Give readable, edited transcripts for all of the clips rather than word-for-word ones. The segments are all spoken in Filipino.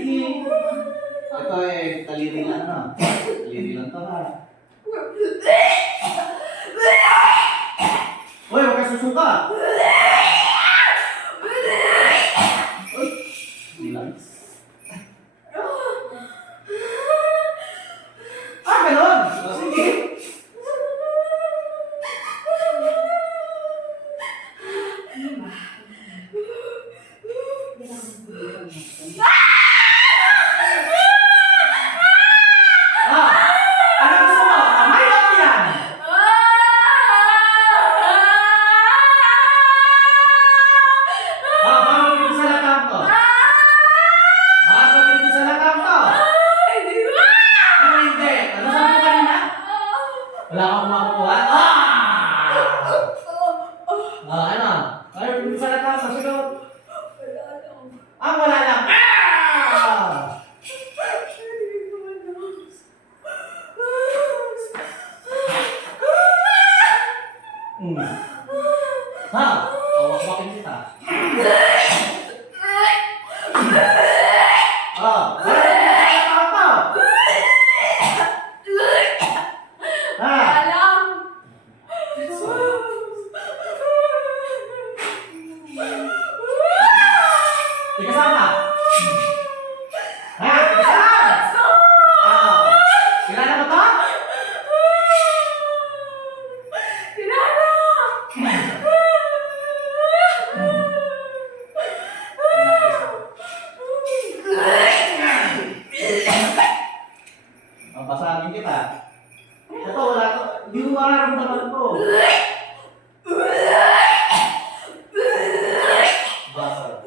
Ito eh, taliri lang na. Taliri lang to ha. Uy, huwag ka susuka! Uy, relax. Ganon! O, sige. Ano gusto mo? Kamay o yan? Baka pipig sa lakang to. Baka pipig sa lakang to. Ano hindi? Ano sabi mo kanina? Wala kang makukuha? Ano? Ano pipig sa lakang to? Sigaw. Wala lang. Hawak-wakin kita. Ikasama. Kilala mo to? Pasangin kita. Ito, wala to. Hindi mo mararamdaman ko. Basa.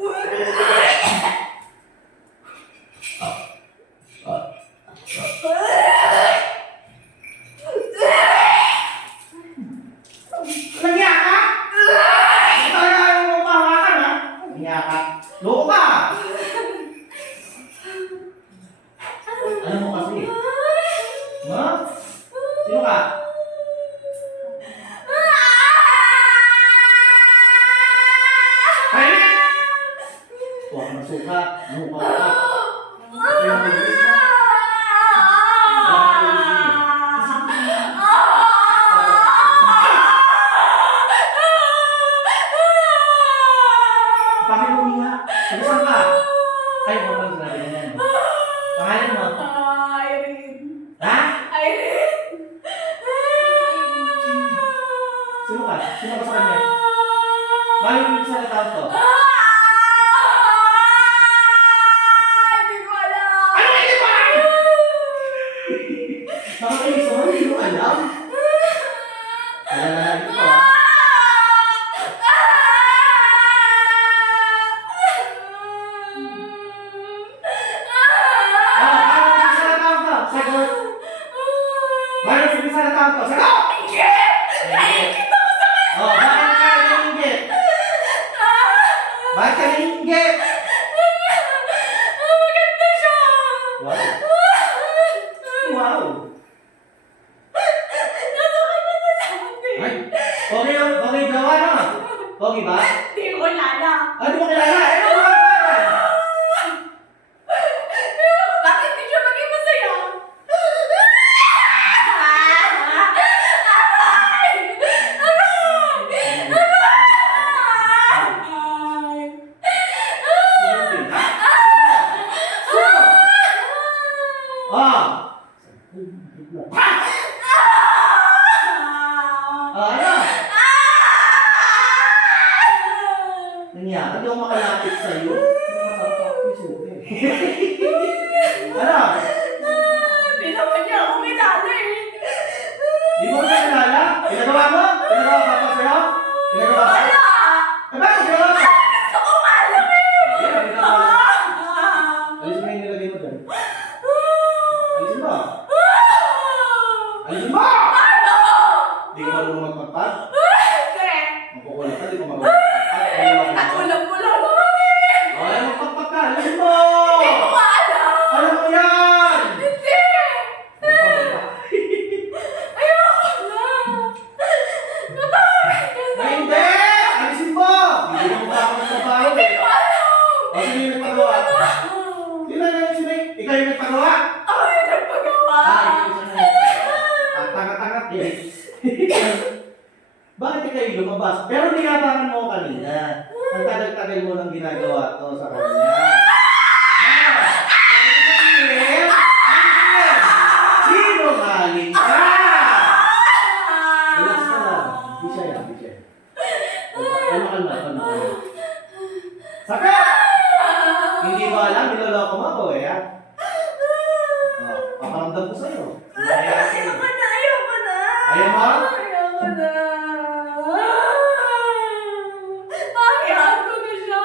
Nagya ka? Ito na yung mapahawakan ha? Nagya ka? Loko ka! Ano mo kasi? Ha? Sino ka? Ay! Huwag na suka. Mukha ka. Ito yung bulis mo. Bakit mo nga? Saan ka? Ay, huwag ka sinabi na yan. Pangalan mo? Ha? Sino ka? Sino ka sa kanya? Bakit mo sa tao to? Hindi ko alam. Ano hindi mo alam? Nakakainis naman, hindi mo alam. Wala na lang ito ha. Bakit mo sa tao to? Sagot! Bakit ka naiingit? Bakit ka naiingit? Maganda siya. Wow. Wow. Nasakay na sa labi. Ay, okay gawa na. Okay ba? Hindi ko kilala. Ano mo kilala? Ano mo kilala? Bakit hindi siya maging masaya? Ano? Nangyari, hindi ako makalapit sa'yo. Hindi ako makalapit sa'yo. Ano? Hindi naman niya ako kilala eh. Di mo ka kilala? Pinagawa mo? Pinagawa ka pa sa'yo? Pinagawa ka? Wala! Bakit pinagawa ka? Gusto ko alam eh! Ayan, pinagawa ka. Alisin mo yung nilagay mo dyan. Alisin mo. Alisin mo! Ano? Di ka marunong magpagpag? Hindi! Makukulat ka, di ka marunong magpagpag. Nakulam ko lang naman eh! Ay, magpagpag ka! Alisin mo! Hindi ko alam! Alam mo yan! Hindi! Ayoko na! Natawag ka na! Ay, hindi! Ikaw yung nagpagawa? Ako yung nagpagawa. Ikaw yung sana. Tanga-tanga eh. Bakit ikaw yung lumabas? Pero nilabangan mo kanina. Ang tagal-tagal mo nang ginagawa to sa kanya. Sino galing ka? Relax ka lang. Di siya yan, di siya yan. Kalma. Sakit! Hindi mo alam, niloloko mo ako eh, ha? Paparamdam ko sa'yo. Ayoko na. Ayaw mo? Ayoko na. Mahiyaan ko na siya.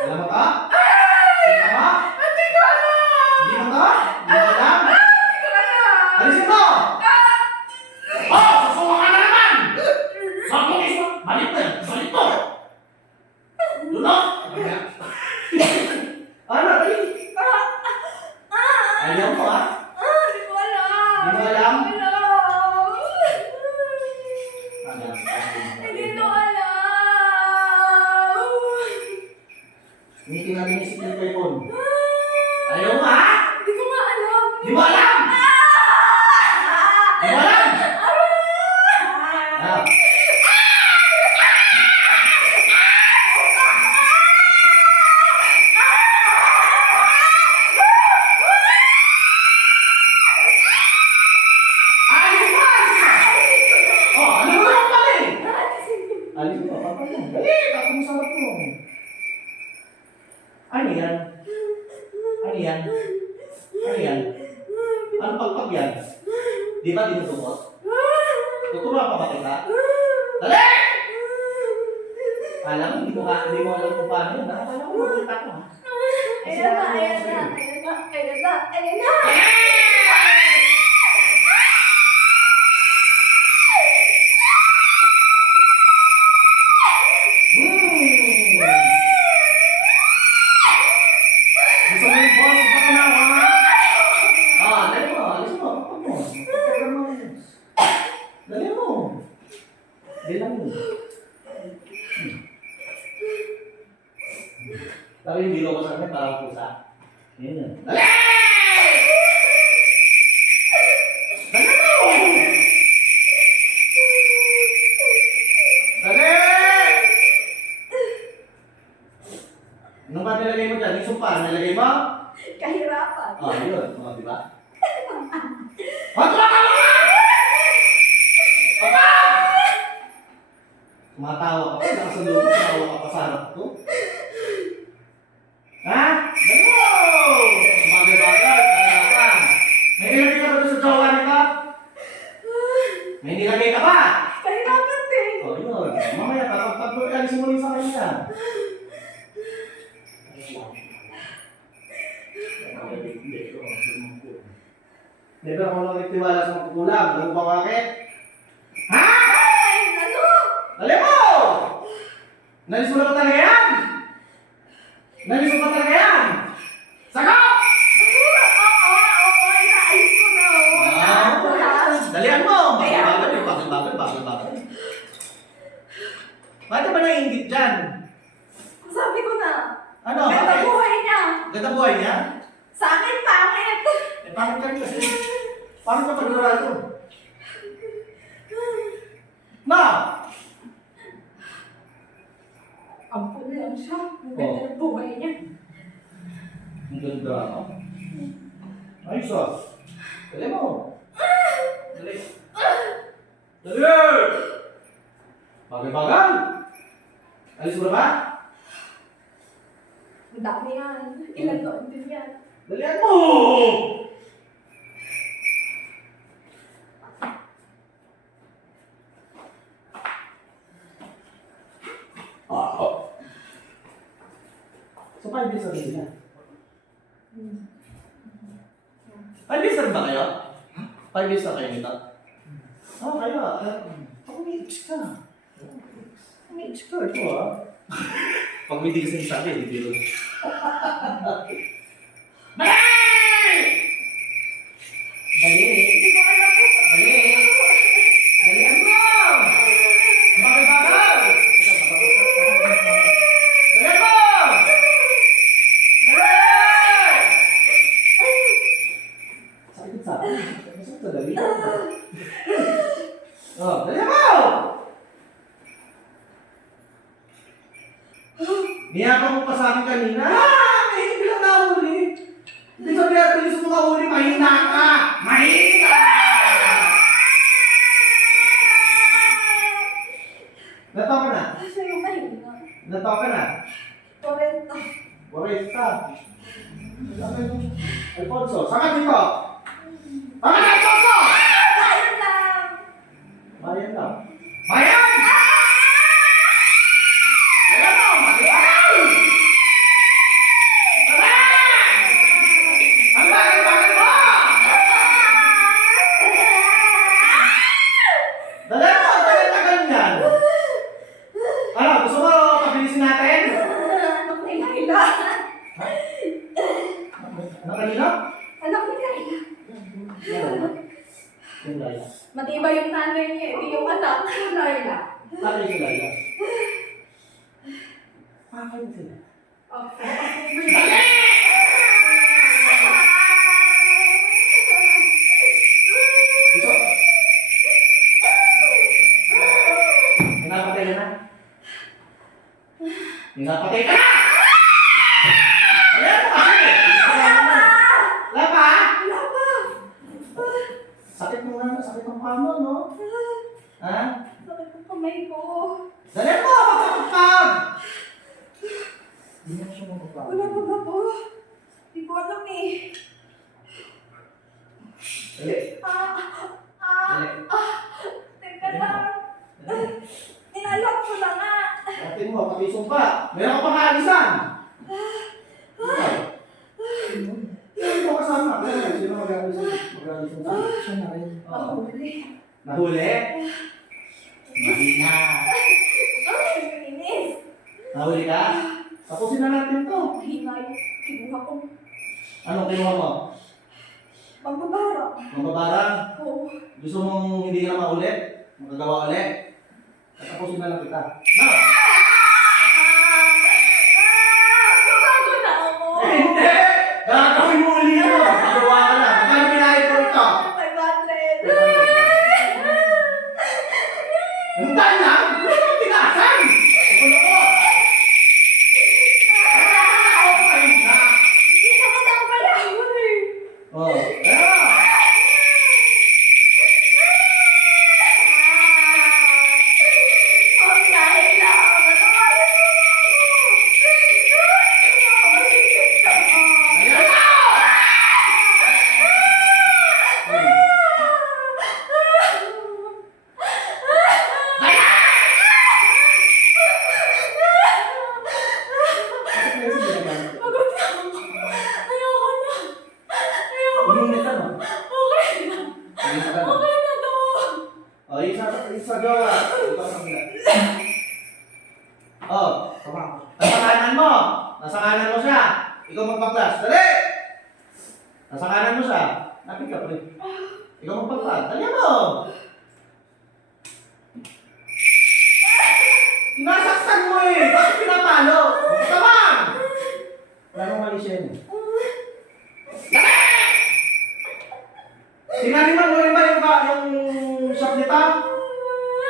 Alam mo ka? Hindi ka? Hindi ko alam. Hindi mo ka? Hindi mo alam? Hindi ko alam. Alisin mo! Oh! Susuka ka na naman! Sabong isa! Balik mo! Balik mo! Luno! Ano? Dali! Ayaw mo, ha? Hindi ko alam. Hindi mo alam? Hindi ko alam. Meeting natin yung secret weapon. Ayaw mo, ha? Hindi ko nga alam. Di mo alam? Di mo alam? Ah. Oh, ano mo naman pala eh? Alis mo, papa mo. Dali, ako mo sa harap mo. Ano yan? Ano yan? Ano yan? Ano pagpag yan? Di ba tinutukot? Tuturuan pa ba kita? Dali! Alam mo, hindi mo alam kung paano yun. Nakakala ko makita ko ha. Ayun na. Gusto mo yung boss? Gusto ko na ha? Dali mo, alis mo, pagpag mo. Pagpag mo. Dali mo. Dali lang mo. Tapi hindi ko sa akin parang pusa. Yan yan. Dali! Dali mo! Dali! Anong ba nilagay mo dyan? Yung sumpa, nilagay mo? Kahirapan. Yun. Di ba? Tumakalo ka! Papa! Tumatawa ka pa. Nakasalubog. Tumawa ka pa sa harap ko. Ha? Dali mo! Bagay-bagay. Kahirapan. May nilagay ka ba doon sa jowa nito? May nilagay ka ba? Kahirapan din. Yun. Mamaya, kapag alisin mo rin sa kanya. Never ako lang nagtiwala sa magkukulang. Alam mo ba bakit? Ha? Ano? Dali mo! Nalis mo na ba talaga yan? Nalis mo ba talaga yan? Sakap! Oo, inaayos ko na. Dalihan mo! Bakit? Bakit ba naiingit dyan? Sabi ko na. Ano? Ganda Bakit? buhay niya. Ganda buhay niya? Sa akin, pangit. Bakit ka rin kasi? Paano ka pagdurado? Na! Ampun na lang siya. Ang ganda ng buhay niya. Ang ganda. Ayos ah. Dali mo. Dali. Dali! Bagay-bagay! Alis mo na ba? Ang dami yan. Ilan taon din yan. Dalihan mo! So, 5 days na rin sila. 5 days na rin ba kayo? 5 days na kayo nito? Kaya. Ako may itch ka. May itch ka. Ito Pag may digising sa akin, hindi rin. Dali! Hindi ko alam kung Dali! Dalihan mo! Ang bagay-bagay! Dalihan mo! Dali! Oh, dali mo! Niyapa mo pa sa akin kanina. Hindi lang nahuli. Hindi sabi at bilis mo mahuli, mahina ka! Mahina! Nataw ka na? Sa'yo mahina. Nataw ka na? 40. Boresta. Alfonso, saka dito! Saka na, Alfonso! Ayun lang! Bayan lang. Bayan! Bayan mo! Bayan! Ang bakit mo! Dali mo! Tagal yan! Ano, gusto mo pabilisin natin? Anak ni Laila. Ano kanina? Anak ni Laila. Yung Laila. Matibay yung nanay niya, hindi yung anak ni Laila. Tatay si Laila. Pakay mo sila. Gusto? Pinapatay ka na? Pinapatay ka na! Ayan mo kasi! Wala pa? Wala pa! Sakit mo nga, sakit ang paa mo, no? Ha? Sakit ang kamay ko. Dali mo! Magkakapag! Hindi mo siya magkakapag. Wala pa ba po? Hindi ko alam eh. Dali. Dali. Teka lang. Inalam ko na nga. Atin mo, pati sumpa. Meron ka pang kaalisan. Hindi mo kasama. Sino mag-aalisan? Mag-aalisan sa siya na rin. Nahuli. Nahuli? Mahina. Ay, inis. Nahuli ka? Tapusin na natin to. Mahina yung kinuha ko. Anong kinuha mo? Pagbabarang. Magbabarang? Oo. Gusto mong hindi ka na maulit? Magagawa ulit? Tapusin na lang kita. Na! Bago na ako. Eh, hindi! Gagawin mo uli yun! Magawa ka na. Magkano pinahit mo ito? 500. Ang dahil lang! Hindi mo tinasan! Ano ko? Ako kayo na! Hindi na matanggal ako eh. Oh, kaya! Ang dahil lang. Matawarin mo ako. Ayan na! Bakit kaya sa ginagawa? Pagod na ako. Ayoko na. Ayoko na. Uminit ka, no? Okay na. Uminit ka, no? Okay na to. Oh, isa gawa. Ito sa kanila. Oh, sama. Nasa kanan mo. Nasa kanan mo siya. Ikaw magpaklas. Dali! Nasa kanan mo siya. Napit ka, pre. Ikaw magpaklas. Dali mo! Nasaktan mo eh! Bakit pinapalo? Tabang! Wala nang mali siya yun. Dali! Sinaniman mo rin ba yung shop nito?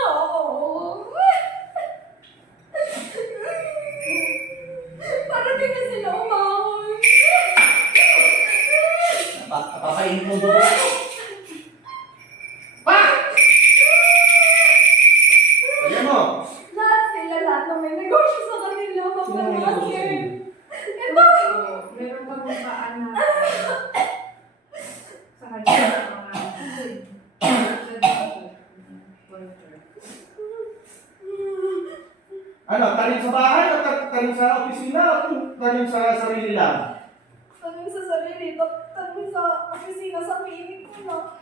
Oo. Para din na sila umahon. Papainin mo doon. Pa! Ayan mo. Lahat sila, lahat na may negosyo sa kanila. Sino may negosyo sa Papalakin. kanila? Ito. Meron pa mong paanak sa kanya Ano, tanim sa bahay o tanim sa opisina o tanim sa sarili lang? Tanong sa sarili, tanong sa opisina sa pinig ko na.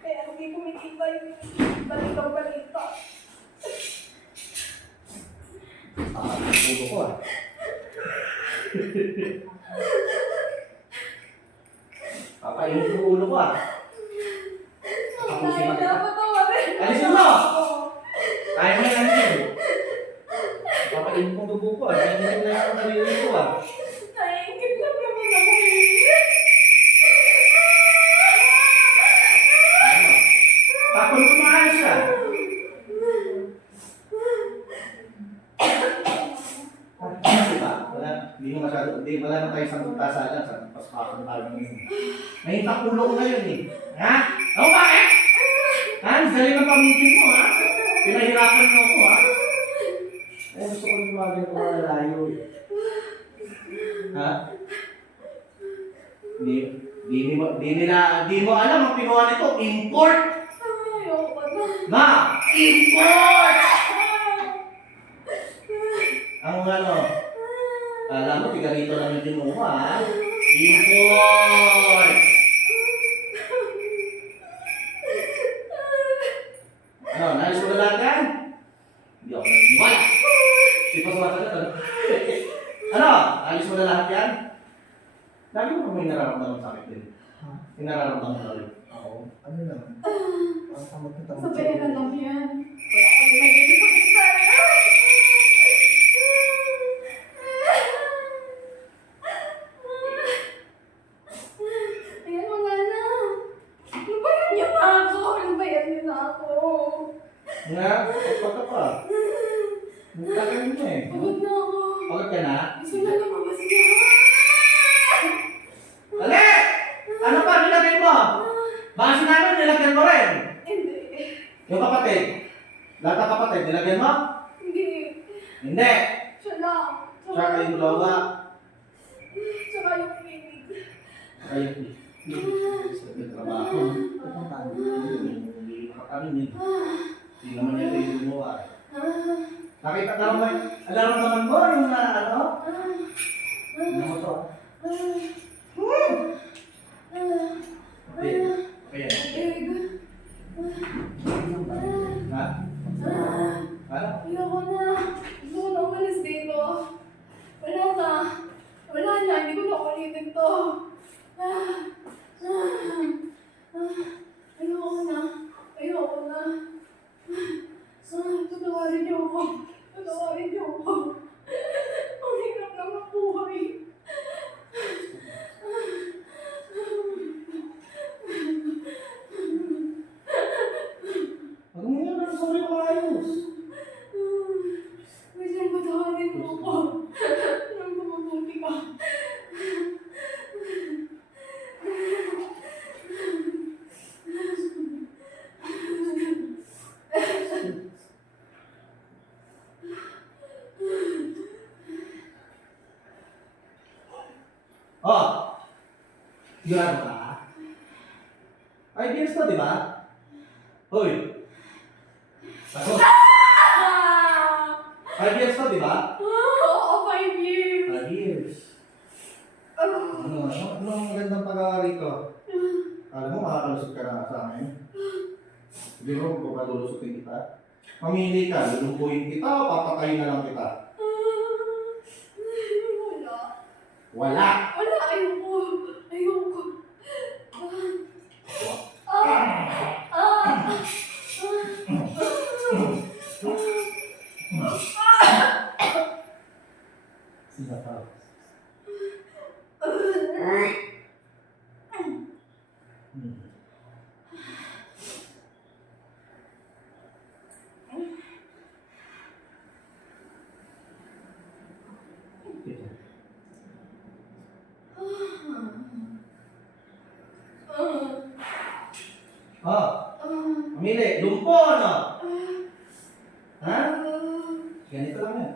Kaya hindi kumikita yung balita-balita. Puto ko ah. Papainin yung ulo ko ah. Dahil dapat tawarin. Alisin mo! Kaya mo yan alisin. Papainin kong dugo ko ah. Kaya na yung narinig ko ah. Naiingit lang naman ako eh. Hindi mo masyado, hindi, wala na tayo sa tasa dyan, sa paspakan tayo ngayon. Nahintak ulo ko ngayon eh. Ha? Ako bakit? Ha? Dali ng pamigil mo ha? Pinahirapan mo ako ha? Eh, gusto ko lumagay ko malayo eh. Ha? Di mo alam ang pinuha nito, import! Ayoko na. Ma! Import! Ang ano, alam mo, tiga rito lang yung kinuha, ha? Import! Ano, nais mo na lahat yan? Hindi ako naniniwala. Di pa sumasagot, ano? Ano, nais mo na lahat yan? Lagi mo may nararamdaman sa akin din. May nararamdaman ka rin. Ako, ano lang? Ang tamad na tamad Sa pera lang yan. Wala kang naging sakit sa Ayan, wala na. Lubayan niyo na ako. Lubayan niyo na ako. Nga, pagpag ka pa. Nagtagal mo eh. Pagod na ako. Pagod ka na? Gusto na lumabas niya. Dali! Ano pa nilagay mo? Baka sinabi nilagyan mo rin. Hindi. Yung kapatid. Lahat ng kapatid, nilagyan mo? Hindi. Hindi. Siya lang. Siya kayong dalawa. Tsaka yung kinig. Ayun. Sa trabaho. Hindi makakamin eh. Hindi naman niya rin gumawa. Nakita ka naman, alam naman mo yung ano? Ano mo to? Okay. Okay. Ha? Ano? Ayoko na. Gusto ko na umalis dito. Wala na. Wala na. Hindi ko na ulitin to. Ayoko na. Ayoko na. Tatawarin niyo ako. Tatawarin niyo ako. Ang hirap lang ng buhay. Ano mo yan? Ano sabi mo ayos? Minsan patawarin mo ako. Nang mabuti ka. Oh! Sigurado ka? 5 years to, di ba? Hoy! Ako! 5 years to, di ba? Oo, 5 years. 5 years. Ano ang magandang pag-aari ko? Alam mo, makakalusot ka na sa akin. Hindi mo, papalulusutin kita. Mamili ka, lulungkuhin kita o papatayin na lang kita? Wala. Wala! Wala, ayoko. Ayoko. Sino ka? Oh, mamili. Lumpo, ano? Ha? Ganito lang yan.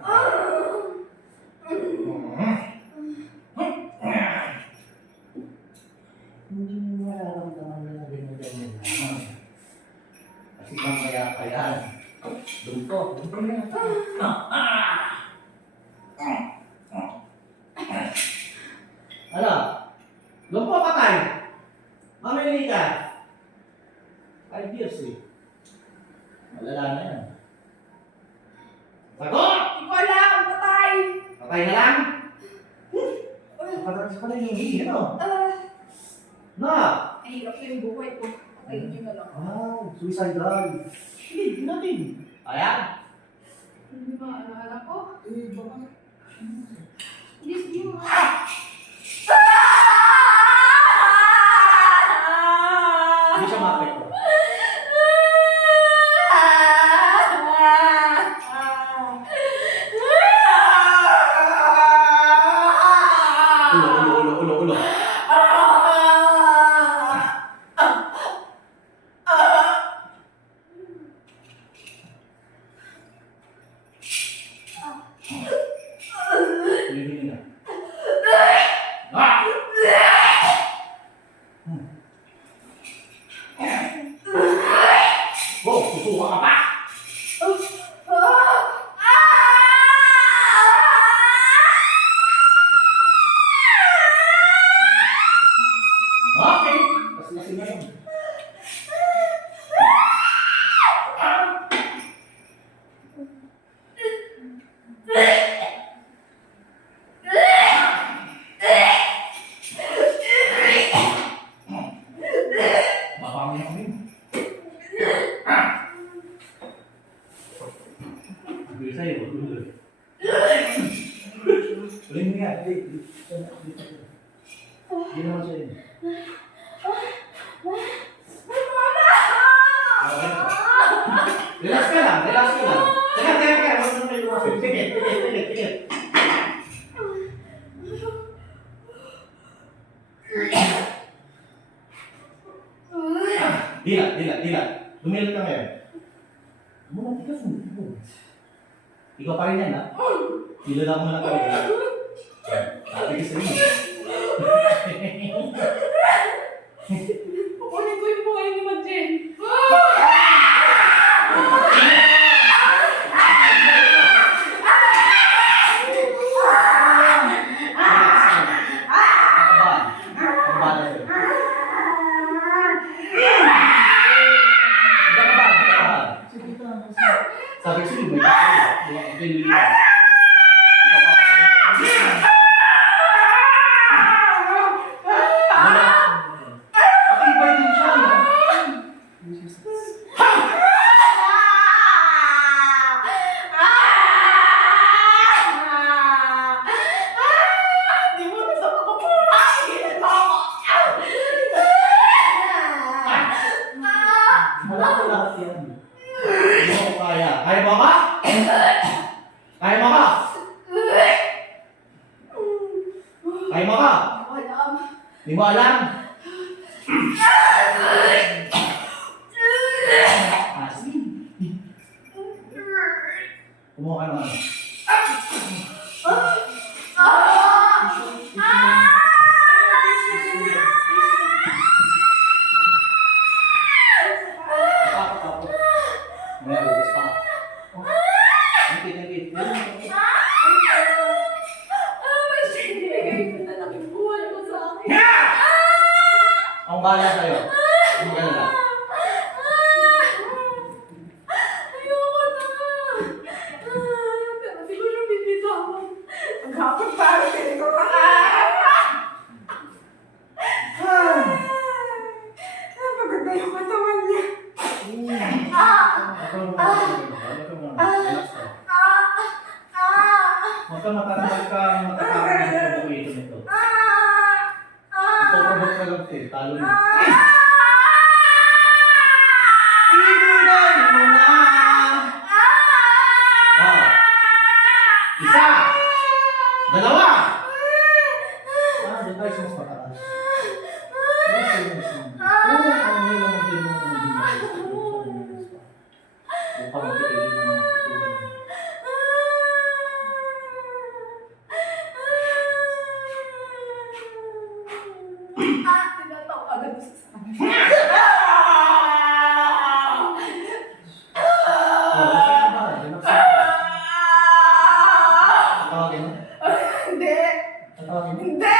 Hindi mo nararamdaman na ganyan-ganyan na. Kasi mamaya pa yan. Lumpo. Lumpo na yan. Ano? Lumpo pa tayo. Mamili ka. 5 years eh. Malala na yan. Sagot! Hindi ko alam, patay. Patay na lang? Patay pa na yung hindi, ano? Na! Nahirap na yung buhay ko. Patayin niyo na lang. Suicidal. Hindi natin. Ayan. Hindi ba, anak ko? Eh, baka... Hindi, hindi mo. Hindi siya mapekto. Tuloy mo nga. Hindi naman siya yun. Relax ka lang. Teka. Huwag mo na kayo lumapit. Pikit. Dila. Lumilit ka ngayon. Muna, tigas mo. Ikaw pa rin yan, ha? Nilala ko na lang kami. Tigas rin. Kukunin ko yung buhay ni Madjen. Sabi ko sa'yo, may kakay. Pakibay din siya, no? Di mo na sa kapapurahin! Ginagawa ko! Wala ko lahat yan. Hindi mo kaya. Kaya mo ka? Kaya mo ka? Kaya mo ka? Alam. Hindi mo alam? Asin. Kumuha ka naman. Meron pa. Thank you. Madjen, nilagay ko na lang yung buhay mo sa akin. Ang bahala sa'yo. Ang maganda. Ayoko na. Pero di ko siya bibitawan. Ang hapon parang hindi ko napaganda yung katawan niya. Huwag ka matatawag ka matatawag sa paborito nito. Ipoprovok ka lang ito. Talo na. Ibigay mo na! Isa! Dalawa! Di ba isa mas mataas? Tinatawagan mo sa akin. Hindi! Hindi!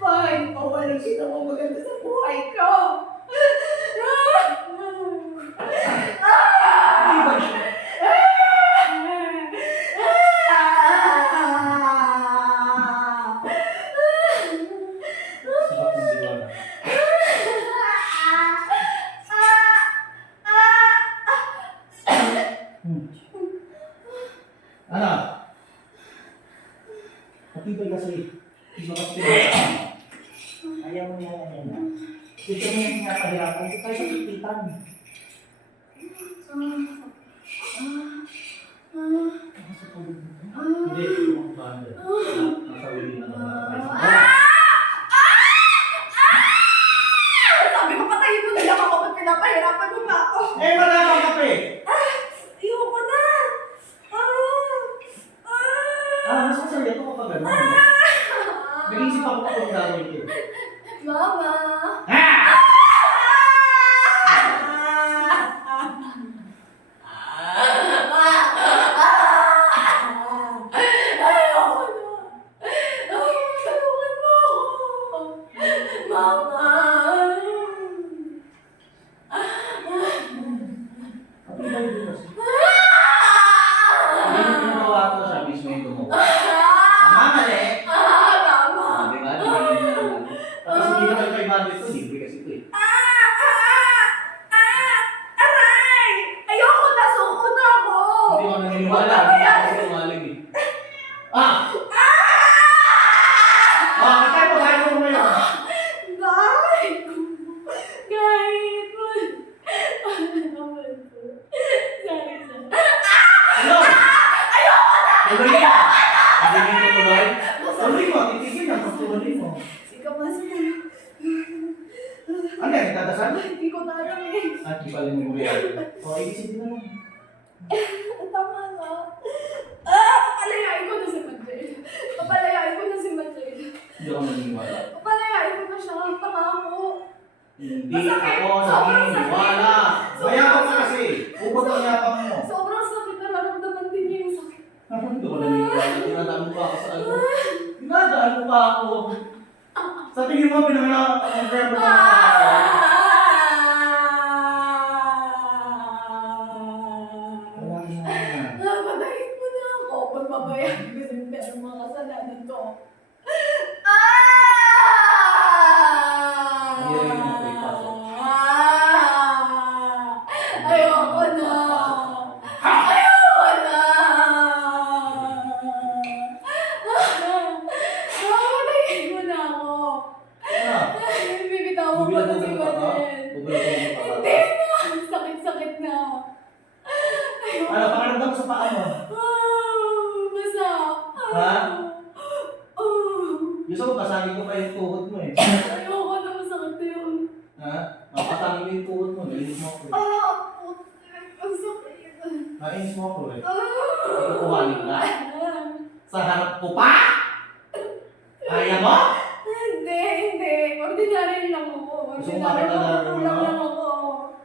Fine, walang ginawa maganda sa buhay ko. Ano? Matibay kasi. Iba kasi pinag- Ayaw mo yan, yan na. Gusto mo yung pinapahirapan. Ito tayo sa tipitan. Hindi, yung banda. Nasa willing na naman. Sabi ko, patayin mo na lang ako pag pinapahirapan mo pa ako. Eh, wala kang kape! Ayoko na. Mas masaya ito kapag gano'n. Nag-iisip ako kung gagawin ko. Mama. Ayoko na. Tulungan mo ako. Mama. Matibay din kasi. Hindi yung ginawa ko siya mismo yung gumawa. Mali! Tama. Diba? Tapos hindi naman kay Mali ito, libre kasi ito eh. Aray! Ayoko na! ako naniniwala. Hindi ako sinungaling eh. Ah! Ah! Kaya mo ngayon. Bakit? Kahit mo. Ano naman to? Sorry. Ano? Tuloy ka! Hindi mo tuloy? Tuloy mo, titigil na. Tuloy mo. Ikaw mas Ano yan? Nagdadasal? hindi ko na alam eh. At di pala mo yan. O, ibig na lang. Tama nga. Papalayain ko na si Madel. Papalayain ko na si Madel. Hindi ako naniniwala. Papalayain ko na siya. Pangako. Hindi Masakit. ako Sobrang naniniwala. sakit. Mayabang ka kasi. Ubod ang yabang mo. Sobrang sakit. Nararamdaman din niya yung sakit. Hindi ako naniniwala. Dinadaan mo pa ako sa ano. Dinadaan mo pa ako. Sa tingin mo, pinag-confirm mo pa ako. Wala na. Patayin mo na ako. Pagbabayaran ko sa mga kasalanan ko. Hindi rin mo ako ipasok. Ayoko na. Ayoko na. Patayin mo na ako. Ah, Bibitawan ko na si bubilag mo pa ka? Madel. Bubilag mo pa ka? Hindi na. Sakit-sakit na. Ano, pakiramdam mo sa paa mo? Basa. Ha? Gusto mo, pasangin ko pa yung tuhod mo eh. Ayoko na, masakit na yun. Ha? Mapasangin mo yung tuhod mo, nalinis mo ako eh. Ang sakit. Nainis mo ako eh. Kukuhanin ka? Sa harap ko pa? Kaya mo? Hindi. Ordinary lang ako. Gusto mo Ordinary makita na lang lang ako.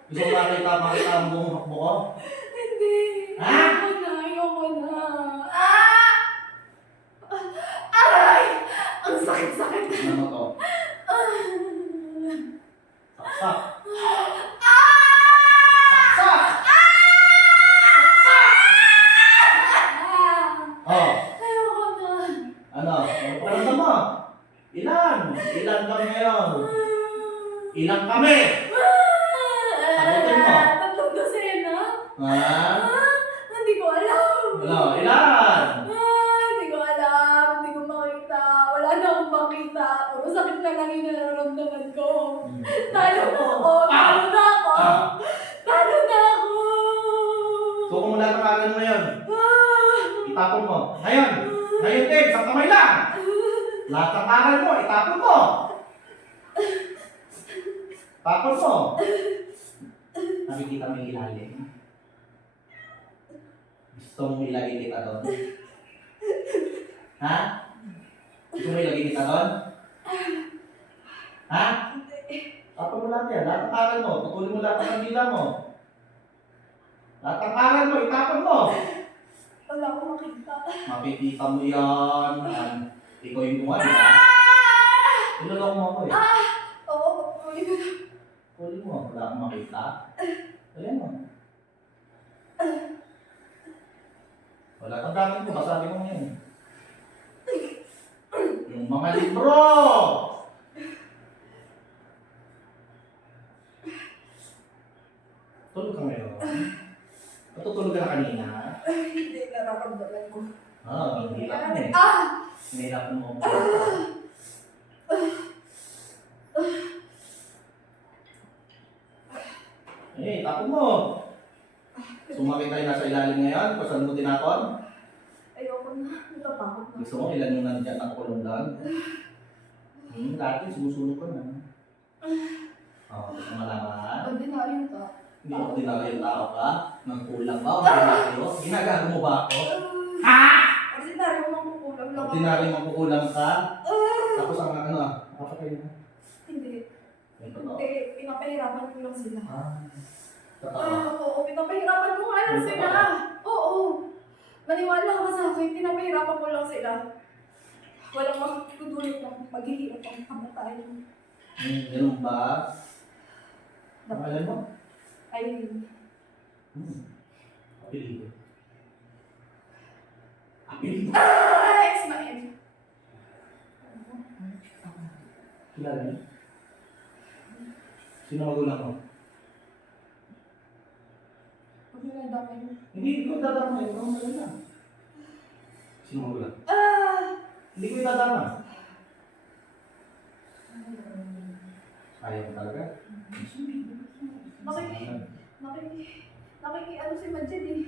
Gusto mo makita ang buong hakbo ko? Hindi. Ha? Ayoko na. Ah! Aray! Ang sakit-sakit. Ano mo to? Saksak. Saksak! Oh, Ayoko na. ano? Ano pakiramdam mo? Ilan? Ilan kami ngayon? Ilan kami? Sagutin mo. 3 dosena? Ha? Hindi ko alam. Ano? Ilan? Hindi ko alam. Hindi ko makita. Wala na akong makita. Puro sakit na lang yung nararamdaman ko. Talo na ako. Talo na ako. Talo na ako. Suko mo lahat ng kalan mo ngayon. Itapon mo. Ngayon. Ngayon din. Isang kamay lang. Lahat ng kalan mo. Itapon mo. Tapon mo. Nakikita mo yung ilalim. Gusto mong ilagay kita doon? Ha? Gusto mo ilagay kita doon? Ha? Tapon mo lahat yan. Lahat ng kalan mo. Putulin mo lahat ng kandila mo. Lahat ng kalan mo. Itapon mo. Wala akong makita. Makikita mo yan. Ikaw yung gumawa, di ba? Ilolong mo ako eh. Oo, patuloy ko na. Huli mo, wala akong makita. Ayan mo. Wala kang gamit mo, basabi mo ngayon. Yung mga libro! Tulog ka ngayon. Matutulog ka na kanina. Hindi, nararamdaman ko. Hirap mo eh. Hirap mo. Tapon mo. Sumakit tayo nasa ilalim ngayon, kung saan mo tinapon. Ayoko na. Natatakot na. Gusto mo ilan yung nandiyan nakakulong doon? Dati sumusunod ko na. Gusto mo malaman? Ordinary yung tao. Hindi ako dinala yung tao ka. Nang kulang ba? Ordinaryo? Ginagago mo ba ako? Ha? Ordinary yung makukulang lang. Ordinaryo makukulang ka? Tapos ang nakapatay na. Hindi. May totoo. Hindi. Pinapahirapan ko lang sila. Totoo. Oo, pinapahirapan ko nga lang sila. Oo. Maniwala ka sa akin, pinapahirapan ko lang sila. Walang makakudulot ng paghihirap ang kamatayan. Ganun ba? Pangalan mo? Ayun. Apelido. Apelido? Ismael. Kilala niyo? Sino magulang mo? dinadamay. Hindi ko dadama. Ikaw ang talaga. Sino mo wala? Hindi ko dadama. Ayaw mo talaga? Ano si Majid eh.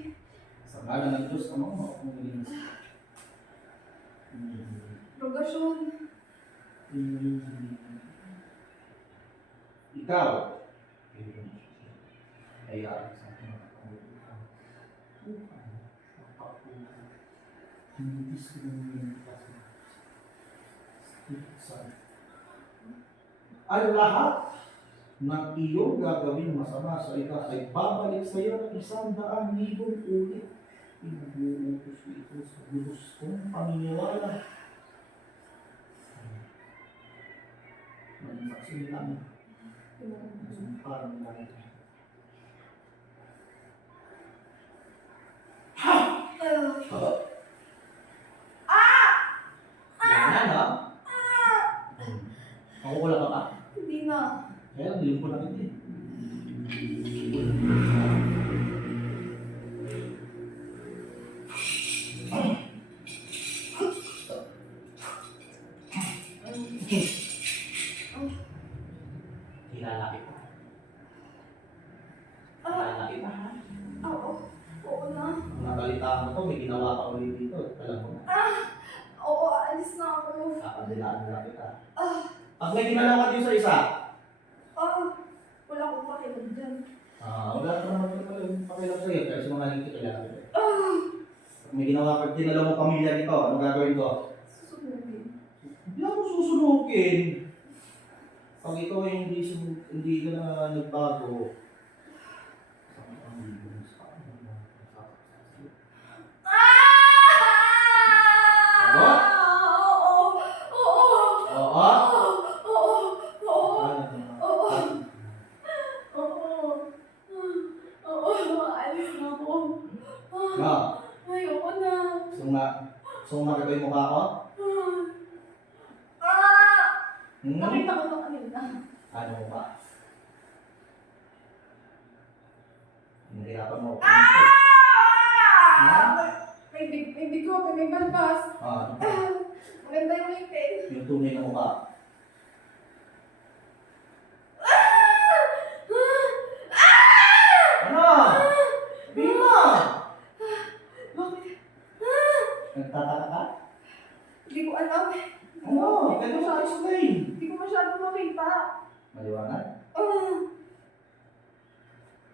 Sa ngalan ng Diyos, ano mo? Rogasyon. Ikaw. Kaya sa akin. Hindi ang lahat ng iyong gagawin masama sa iba ay babalik sa iyo ng 100,000 ulit. Inuutos ko ito sa Diyos kong paniniwala. Magsaksi lang. Parang lang. Yan ha? Ako wala ka pa. Hindi na. Kaya nilim ko na kita eh. Kilala kita. Kilala kita ha? Oo. Oo na. Ang nabalitaan mo to, may ginawa ka ulit dito. Alam mo na. Oo, alis na ako. Kakadilaan na kita. Pag may ginalaw ka din sa isa, Wala akong pakialam dyan. wala ka naman pakialam sa'yo. Pero sa mga hindi kilala kita. Pag may ginawa ka, ginalaw mo pamilya nito, ano gagawin ko? Susunodin. Hindi ako susunugin. Pag ikaw ay hindi ka na nagbago, Sagot? Oo! Oo! Oo? Oo! Oo! Ano? Oo! Alis na ako. No. Ayoko na. Gusto mo makita yung mukha ko? Nakita ko na kanina. Ano mukha? Nahirapan mo ako. May bigote, may balbas. Ano? Maganda yung ngipin. Yung tunay na mukha. Ano? Sabihin mo! Bakit? Nagtataka ka? Hindi ko alam. Ano? Pwede mo sa explain. Hindi ko masyadong makita. Maliwanag?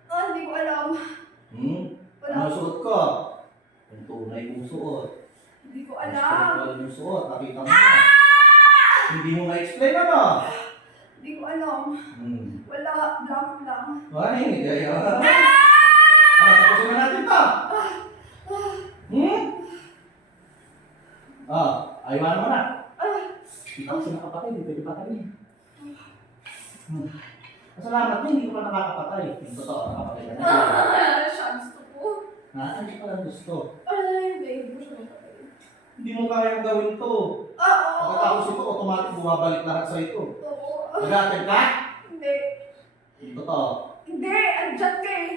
Hindi ko alam. Wala. Ano suot ko? Yung tunay mong suot. Hindi ko Ang alam. spiritual mong suot. Nakita mo na. Hindi mo na-explain ano? Hindi ko alam. Wala. Blank lang. Ay, hindi kayo. Tapusin na natin pa. Ayaw mo na. Ikaw kasi nakapatay, hindi pwede patayin. Masalamat niya, hindi ko pa nakakapatay. Yung totoo, nakapatay ka na. Siya gusto ko. Ano pa lang gusto? Hindi ko siya mapatay. Hindi mo kayang gawin to. Pagkatapos ito, automatic bumabalik lahat sa ito. Oo. Nag-atid ka? Hindi. Yung totoo. Hindi. Andyan ka eh.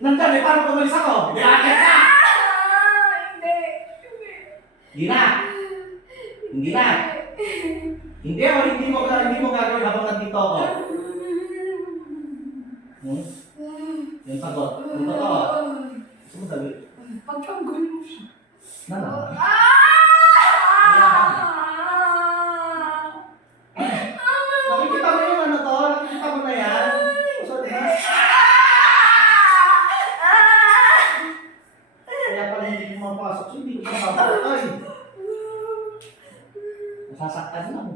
Nandyan, eh, paano kumalis ako? Hindi atid ka! Hindi. Hindi. Hindi na! Hindi na! Hindi mo gagawin habang nandito ako. Yung sagot. Yung totoo. Gusto mo sabi? Pagtanggol mo siya. Nana. Nakikita mo yung ano to? Nakikita mo na yan? Sorry na. Kaya pala hindi ko mapasok. So hindi ko mapapatay. Nasasaktan lang.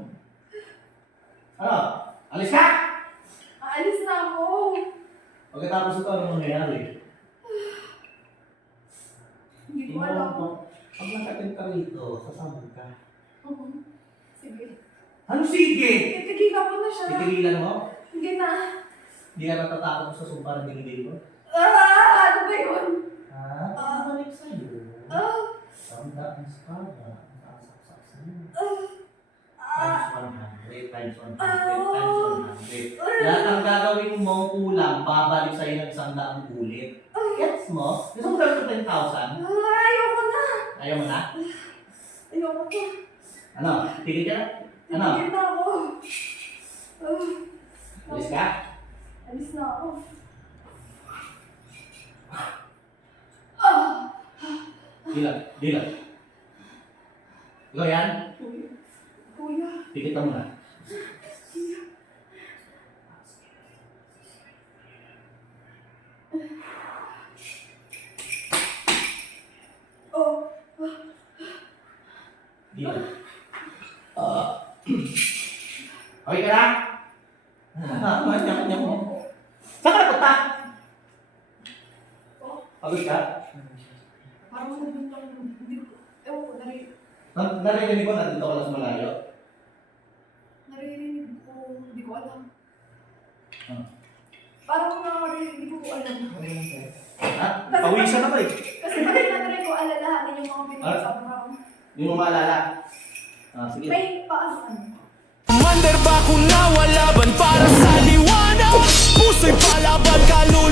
Ano? Alis ka? Aalis na ako. Pagkatapos ito, ano mangyayari? Hindi ko alam. Pag nakatin ka rito, sasabog ka. Sige. Ano sige? Titigilan ko na siya. Titigilan mo? Hindi na. Hindi ka natatakot sa sumpa ng dingding mo? Ano ba yun? Balik sa'yo. Tanda ang espada. Nakasaksak sa'yo. Times 100, times 100. Lahat ng gagawin mo kulang, babalik sa'yo ng 100 ulit. Gets mo? Gusto mo talaga 10,000? Ayoko na. Ayaw mo na? Ayoko na. Ano? Tigil ka na? Ano? Tigil na ako. Alis ka? Alis na ako. Dilat. Dilat. Ikaw yan? Kuya. Tigil ka muna. Oh. Dilat. Okay ka na? Manya-manya mo. Saan ka napunta? Pagod ka? Parang sabihin lang, hindi ko, ewan ko, Narinig ko na dito ka lang sa malayo. naririnig ko, hindi ko alam. Ah. Parang nakakarinig, hindi ko alam. Ha? Pawisan ako eh. Kasi pag tinatry ko, alalahanin yung mga pinagsasabaw. Hindi mo maalala. Sige. May paano ano? Commander ba kung nawalaban para sa liwanag? Puso'y palaban, kaluluwa